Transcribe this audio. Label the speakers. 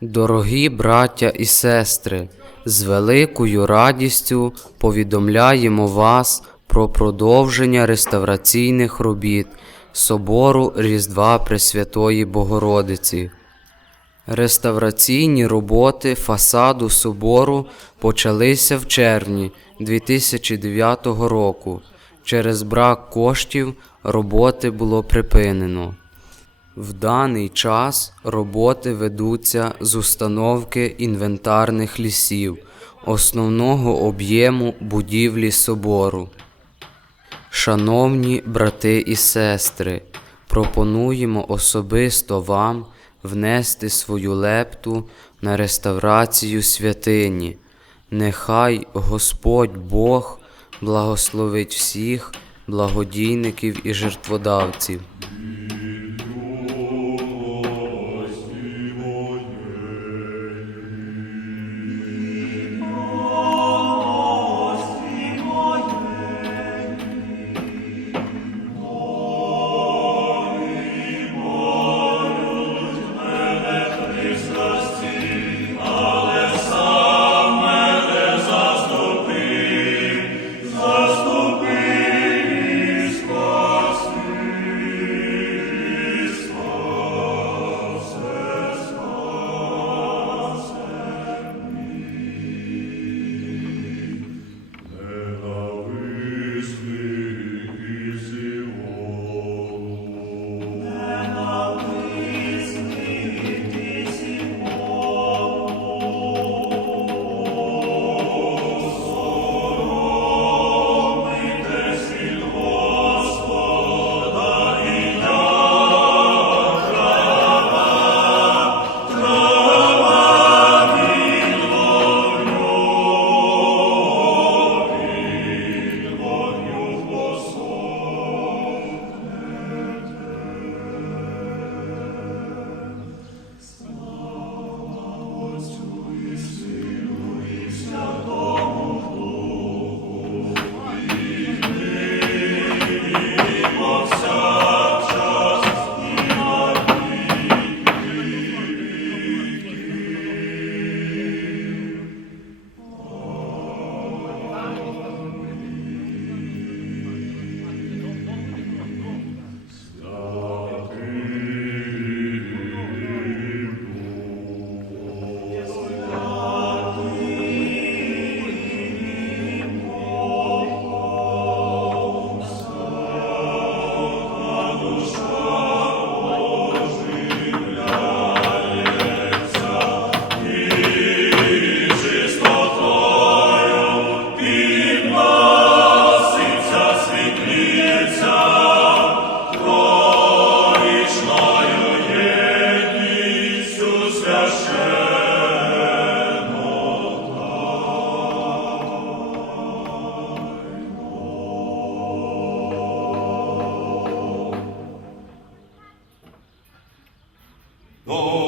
Speaker 1: Дорогі браття і сестри, з великою радістю повідомляємо вас про продовження реставраційних робіт собору Різдва Пресвятої Богородиці. Реставраційні роботи фасаду собору почалися в червні 2009 року. Через брак коштів роботи було припинено. В даний час роботи ведуться з установки інвентарних лісів, основного об'єму будівлі собору. Шановні брати і сестри, пропонуємо особисто вам внести свою лепту на реставрацію святині. Нехай Господь Бог благословить всіх благодійників і жертводавців.
Speaker 2: Lord.